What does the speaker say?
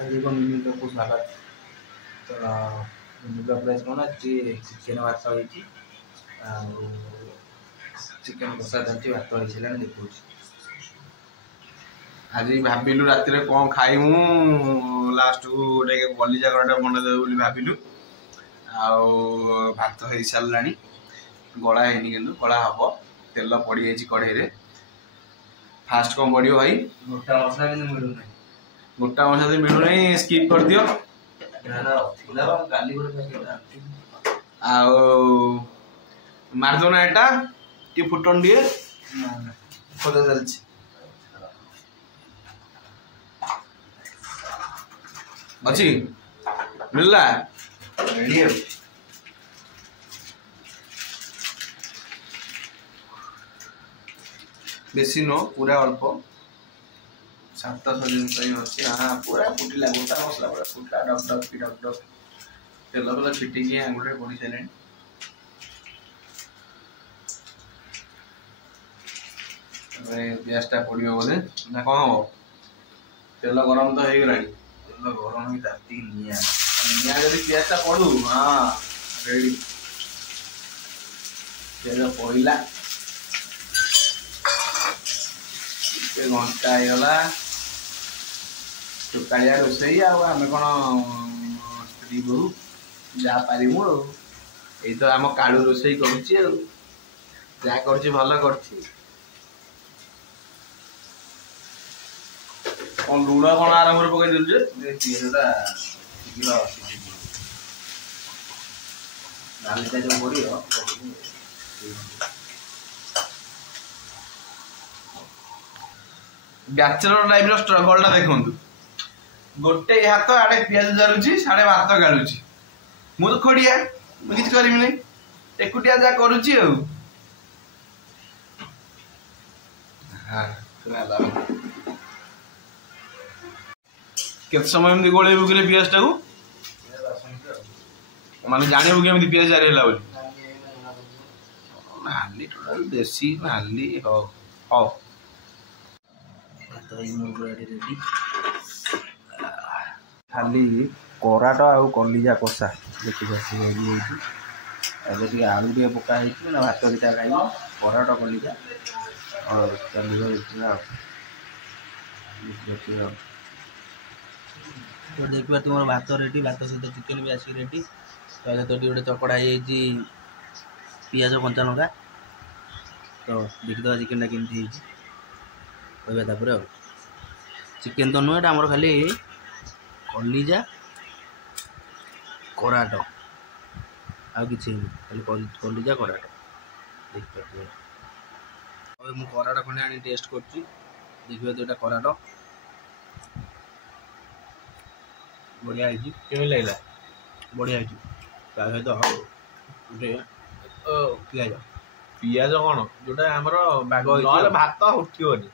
को मिनी को स्वागत। तो प्राइस कौन चिकेन भात होती चिकेन कषा जाती भात हो देखो। आज भाविलु राति कौन खाइमु लास्ट को गोटे कलिजा गड़ा बनदे बोली भाविलु भात हो सारा गला है गला हम तेल पड़ जाए कढ़ई फास्ट कौन पड़ो भाई गोटा मसला मिलूना गोटा मसला मिलूना स्किप कर दियो मारदना एटा टी फुटन टे खोजा चलती अच्छी मिलला रेडी बेसी नो पूरा अल्प 700 जिन अच्छी हाँ पूरा फुटिला गोटा मसला पूरा फुटला डक डक डक डक तेल तेल छिटिकी आंगुठे पड़ सारे गैसटा पड़ो बोले ना कौन हम तेल गरम तो हो गला तेल गरम भी ताती निया जब गैसटा पड़ू हाँ रेडी तेल पड़ा घंटा होगा टोकाया रोसई आम कौन स्त्री बहु जा पारिमु यही तो आम कालू रोसई करुच्ची जहाँ कर भल कर लुण कौन आरंभ पकड़ देलु पीएजटा शीघ्र डालटा जो पड़ो बैचलर लाइफ स्ट्रगल देखु गोटे हाथ आड़े पियाज जालुची साड़े भात गालुची मु तो खोड़िया मुझे किसी करमी नहीं एकुटिया जहाँ करुच्ची केत समय एमती गोलेबू कि पियाज टाक माने जानबू केमी पियाज जारी है नाली टोटाल देसी नाली हो हो खाली कराट आ कलिजा कषा देखिए आलू टे पकाई ना भात दुटा खाई कराट कलिजा और तो देखिए तुम भात रेडी भात सहित चिकेन भी आसिक रेडी तो गोटे चकड़ा पियाज कंचा लंका तो देखिए चिकेन केमती कहता चिकेन तो नुह आमर खाली कलिजा कराट आ कि खाली कलिजा कराट देखिए मुझे कराट खंडे आनी टेस्ट कर देखिए तो यहाँ कराट बढ़िया है लगला बढ़िया है सहित गोटे पियाज पियाज कौन जोटा आमर भात उठियोनी